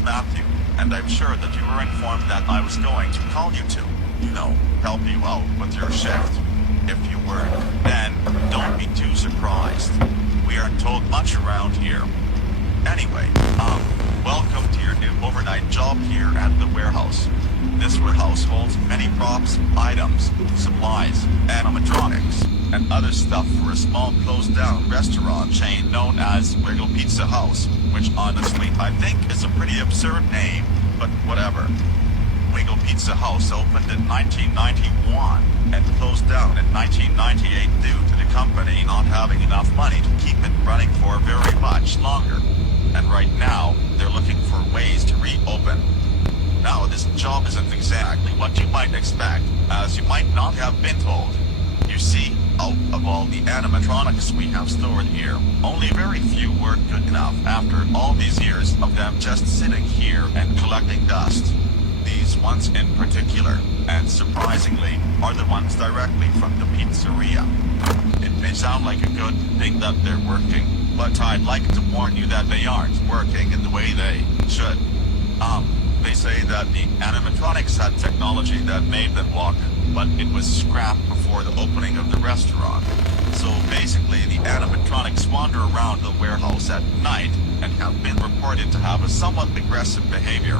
is Matthew, and I'm sure that you were informed that I was going to call you to, help you out with your shift. If you weren't, then don't be too surprised. We aren't told much around here. Anyway, welcome to your new overnight job here at the warehouse. This warehouse holds many props, items, supplies, animatronics, and other stuff for a small closed-down restaurant chain known as Wiggle Pizza House, which honestly I think is a pretty absurd name, but whatever. Wiggle Pizza House opened in 1991 and closed down in 1998 due to the company not having enough money to keep it running for very much longer. And right now, they're looking for ways to reopen. Now, this job isn't exactly what you might expect, as you might not have been told. You see, out of all the animatronics we have stored here, only very few were good enough after all these years of them just sitting here and collecting dust. These ones in particular, and surprisingly, are the ones directly from the pizzeria. It may sound like a good thing that they're working, but I'd like to warn you that they aren't working in the way they should. They say that the animatronics had technology that made them walk, but it was scrapped before the opening of the restaurant. So basically, the animatronics wander around the warehouse at night and have been reported to have a somewhat aggressive behavior.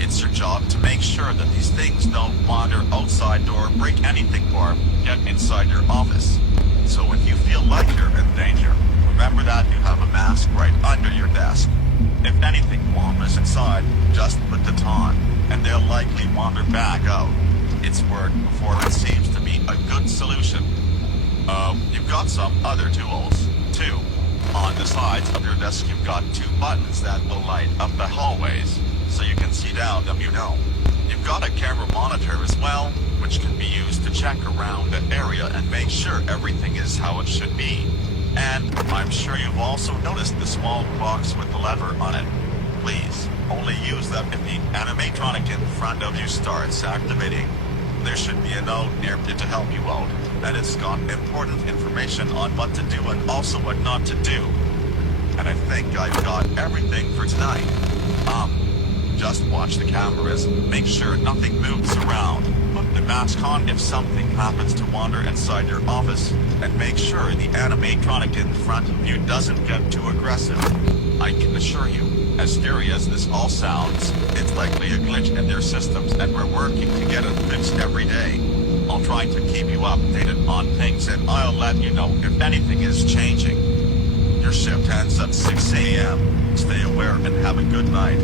It's your job to make sure that these things don't wander outside or break anything or get inside your office. So if you feel like you're in danger, remember that you have a mask right under your desk. If anything wanders inside, just put it on, and they'll likely wander back out. It's worked before. It seems to be a good solution. You've got some other tools, too. On the sides of your desk, you've got two buttons that will light up the hallways, so you can see down them, You've got a camera monitor as well, which can be used to check around the area and make sure everything is how it should be. And I'm sure you've also noticed the small box with the lever on it. Please, only use that if the animatronic in front of you starts activating. There should be a note near it to help you out, and it's got important information on what to do and also what not to do. And I think I've got everything for tonight. Just watch the cameras, make sure nothing moves around, put the mask on if something happens to wander inside your office, and make sure the animatronic in front of you doesn't get too aggressive. I can assure you, as scary as this all sounds, it's likely a glitch in their systems and we're working to get it fixed every day. I'll try to keep you updated on things and I'll let you know if anything is changing. Your shift ends at 6 a.m. Stay aware and have a good night.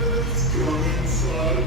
Let's go inside.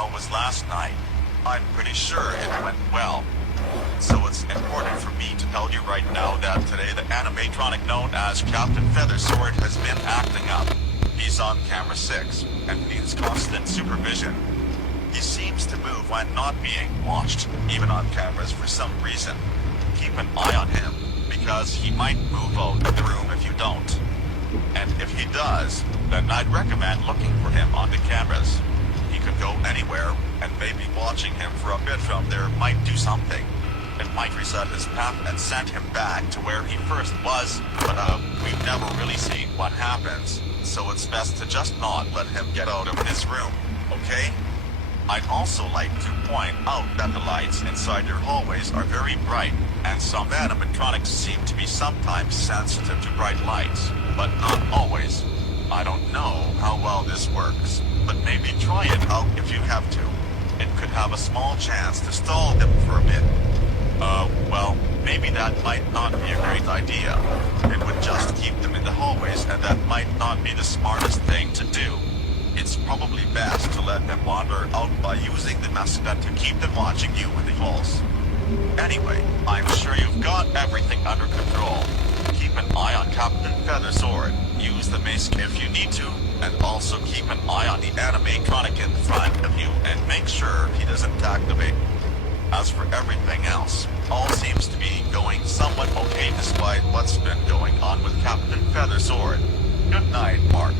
how was last night. I'm pretty sure it went well. So it's important for me to tell you right now that today the animatronic known as Captain Feathersword has been acting up. He's on camera 6 and needs constant supervision. He seems to move when not being watched, even on cameras for some reason. Keep an eye on him, because he might move out of the room if you don't. And if he does, then I'd recommend looking for him on the cameras. He could go anywhere, and maybe watching him for a bit from there might do something. It might reset his path and send him back to where he first was, but we've never really seen what happens, so it's best to just not let him get out of his room, okay? I'd also like to point out that the lights inside your hallways are very bright, and some animatronics seem to be sometimes sensitive to bright lights, but not always. I don't know how well this works, but maybe try it out if you have to. It could have a small chance to stall them for a bit. Well, maybe that might not be a great idea. It would just keep them in the hallways, and that might not be the smartest thing to do. It's probably best to let them wander out by using the mask gun to keep them watching you in the halls. Anyway, I'm sure you've got everything under control. Keep an eye on Captain Feathersword. Use the mask if you need to, and also keep an eye on the animatronic in front of you and make sure he doesn't activate. As for everything else, all seems to be going somewhat okay despite what's been going on with Captain Feathersword. Good night, Mark.